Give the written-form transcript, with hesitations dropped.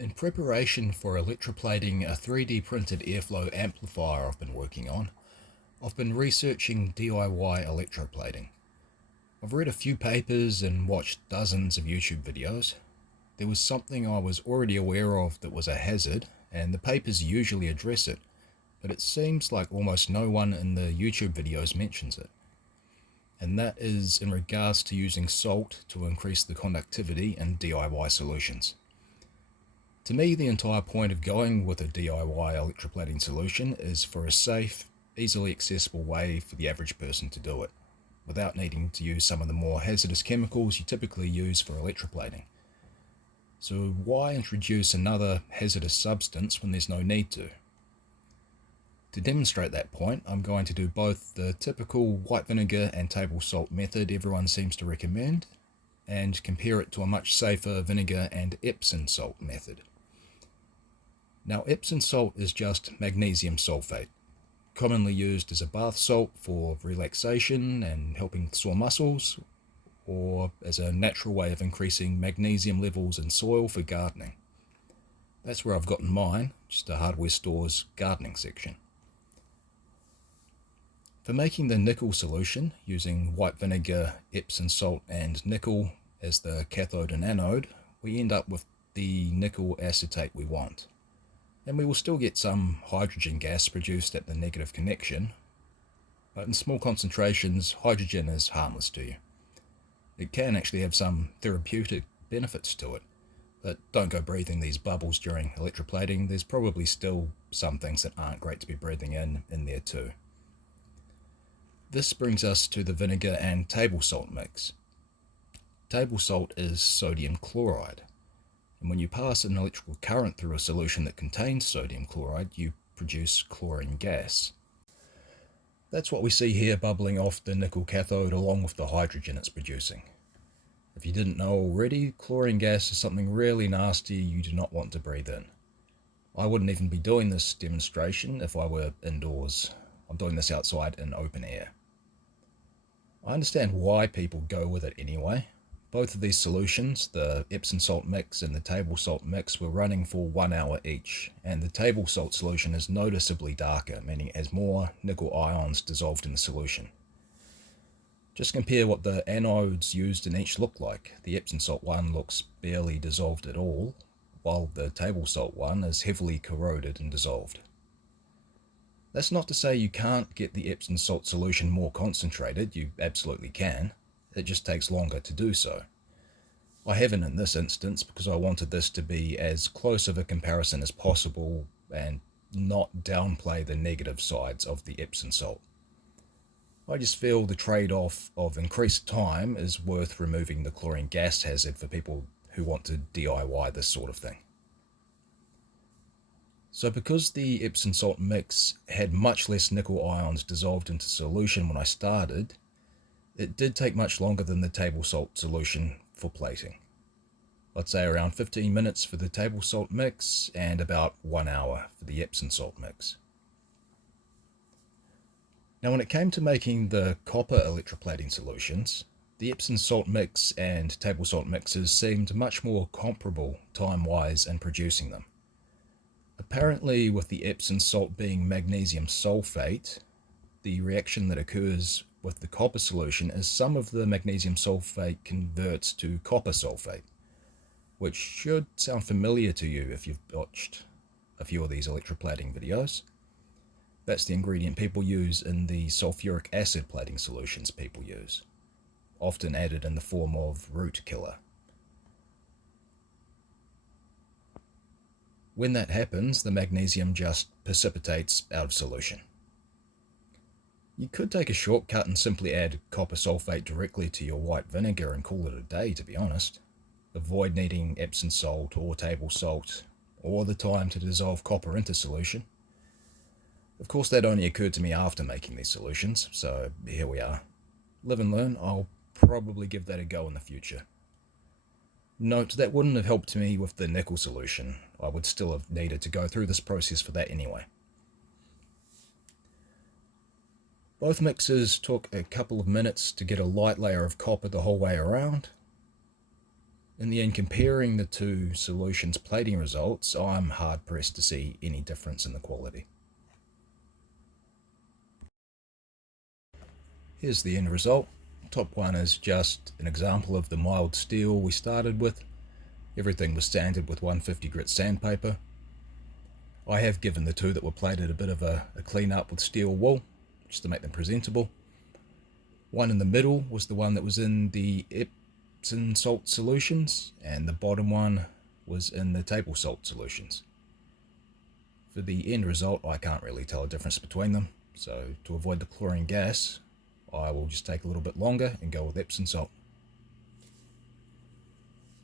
In preparation for electroplating a 3D printed airflow amplifier I've been working on, I've been researching DIY electroplating. I've read a few papers and watched dozens of YouTube videos. There was something I was already aware of that was a hazard, and the papers usually address it, but it seems like almost no one in the YouTube videos mentions it. And that is in regards to using salt to increase the conductivity in DIY solutions. To me, the entire point of going with a DIY electroplating solution is for a safe, easily accessible way for the average person to do it, without needing to use some of the more hazardous chemicals you typically use for electroplating. So why introduce another hazardous substance when there's no need to? To demonstrate that point, I'm going to do both the typical white vinegar and table salt method everyone seems to recommend, and compare it to a much safer vinegar and Epsom salt method. Now, Epsom salt is just magnesium sulfate, commonly used as a bath salt for relaxation and helping with sore muscles, or as a natural way of increasing magnesium levels in soil for gardening. That's where I've gotten mine, just a hardware store's gardening section. For making the nickel solution, using white vinegar, Epsom salt and nickel as the cathode and anode, we end up with the nickel acetate we want. And we will still get some hydrogen gas produced at the negative connection, but in small concentrations, hydrogen is harmless to you. It can actually have some therapeutic benefits to it, but don't go breathing these bubbles during electroplating. There's probably still some things that aren't great to be breathing in there too. This brings us to the vinegar and table salt mix. Table salt is sodium chloride, and when you pass an electrical current through a solution that contains sodium chloride, you produce chlorine gas. That's what we see here bubbling off the nickel cathode along with the hydrogen it's producing. If you didn't know already, chlorine gas is something really nasty you do not want to breathe in. I wouldn't even be doing this demonstration if I were indoors. I'm doing this outside in open air. I understand why people go with it anyway. Both of these solutions, the Epsom salt mix and the table salt mix, were running for 1 hour each, and the table salt solution is noticeably darker, meaning it has more nickel ions dissolved in the solution. Just compare what the anodes used in each look like. The Epsom salt one looks barely dissolved at all, while the table salt one is heavily corroded and dissolved. That's not to say you can't get the Epsom salt solution more concentrated. You absolutely can. It just takes longer to do so. I haven't in this instance because I wanted this to be as close of a comparison as possible and not downplay the negative sides of the Epsom salt. I just feel the trade-off of increased time is worth removing the chlorine gas hazard for people who want to DIY this sort of thing. So because the Epsom salt mix had much less nickel ions dissolved into solution when I started, it did take much longer than the table salt solution for plating. I'd say around 15 minutes for the table salt mix and about 1 hour for the Epsom salt mix. Now when it came to making the copper electroplating solutions, the Epsom salt mix and table salt mixes seemed much more comparable time-wise in producing them. Apparently, with the Epsom salt being magnesium sulfate, the reaction that occurs with the copper solution is some of the magnesium sulfate converts to copper sulfate, which should sound familiar to you if you've watched a few of these electroplating videos. That's the ingredient people use in the sulfuric acid plating solutions people use, often added in the form of root killer. When that happens, the magnesium just precipitates out of solution. You could take a shortcut and simply add copper sulfate directly to your white vinegar and call it a day, to be honest. Avoid needing Epsom salt or table salt, or the time to dissolve copper into solution. Of course, that only occurred to me after making these solutions, so here we are. Live and learn. I'll probably give that a go in the future. Note, that wouldn't have helped me with the nickel solution. I would still have needed to go through this process for that anyway. Both mixes took a couple of minutes to get a light layer of copper the whole way around. In the end, comparing the two solutions plating results, I'm hard pressed to see any difference in the quality. Here's the end result. Top one is just an example of the mild steel we started with. Everything was sanded with 150 grit sandpaper. I have given the two that were plated a bit of a clean up with steel wool, just to make them presentable. One in the middle was the one that was in the Epsom salt solutions, and the bottom one was in the table salt solutions. For the end result, I can't really tell a difference between them, so to avoid the chlorine gas, I will just take a little bit longer and go with Epsom salt.